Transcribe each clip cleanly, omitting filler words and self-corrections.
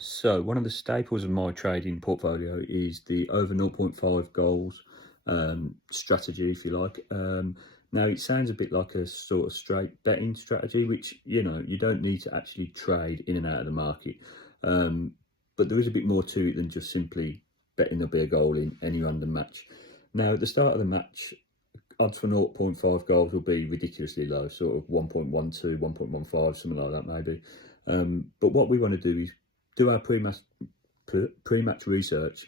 So one of the staples of my trading portfolio is the over zero point 0.5 goals strategy, if you like. Now it sounds a bit like a sort of straight betting strategy, which you don't need to actually trade in and out of the market. Um, but there is a bit more to it than just simply betting there'll be a goal in any random match. Now at the start of the match, odds for zero point 0.5 goals will be ridiculously low, sort of 1.12, 1.15, something like that maybe. But what we want to do is do our pre-match research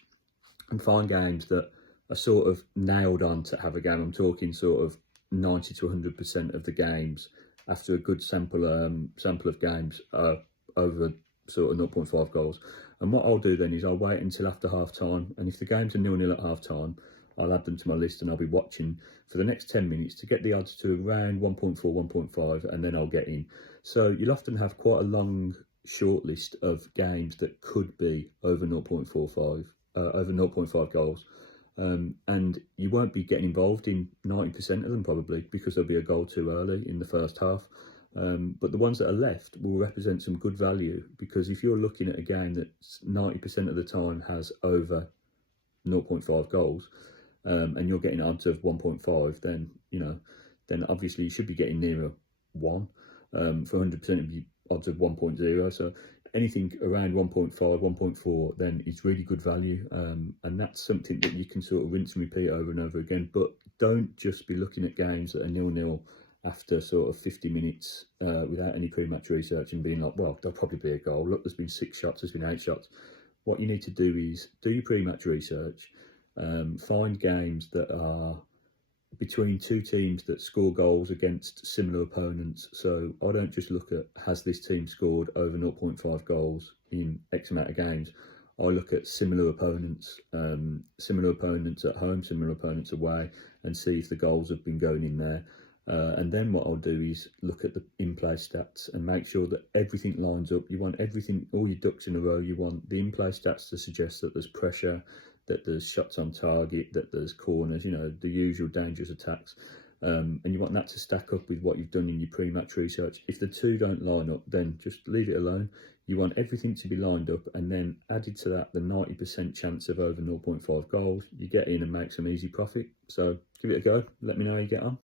and find games that are sort of nailed on to have a game. I'm talking sort of 90 to 100% of the games after a good sample of games over sort of zero point 0.5 goals. And what I'll do then is I'll wait until after half time, and if the games are 0-0 at half time, I'll add them to my list and I'll be watching for the next 10 minutes to get the odds to around 1.4, 1.5, and then I'll get in. So you'll often have quite a long short list of games that could be over 0.45, over zero point 0.5 goals. And you won't be getting involved in 90% of them probably because there'll be a goal too early in the first half. But the ones that are left will represent some good value, because if you're looking at a game that 90% of the time has over 0.5 goals, and you're getting odds of 1.5, then obviously you should be getting nearer 1 for 100% of your odds of 1.0. So anything around 1.5, 1.4, then it's really good value. And that's something that you can sort of rinse and repeat over and over again. But don't just be looking at games that are 0-0 after sort of 50 minutes without any pre-match research and being like, well, there'll probably be a goal. Look, there's been 6 shots, there's been 8 shots. What you need to do is do your pre-match research, find games that are between two teams that score goals against similar opponents. So I don't just look at, has this team scored over 0.5 goals in X amount of games. I look at similar opponents at home, similar opponents away, and see if the goals have been going in there. And then what I'll do is look at the in-play stats and make sure that everything lines up. You want everything, all your ducks in a row. You want the in-play stats to suggest that there's pressure, that there's shots on target, that there's corners, the usual dangerous attacks. And you want that to stack up with what you've done in your pre-match research. If the two don't line up, then just leave it alone. You want everything to be lined up, and then added to that the 90% chance of over 0.5 goals. You get in and make some easy profit. So give it a go. Let me know how you get on.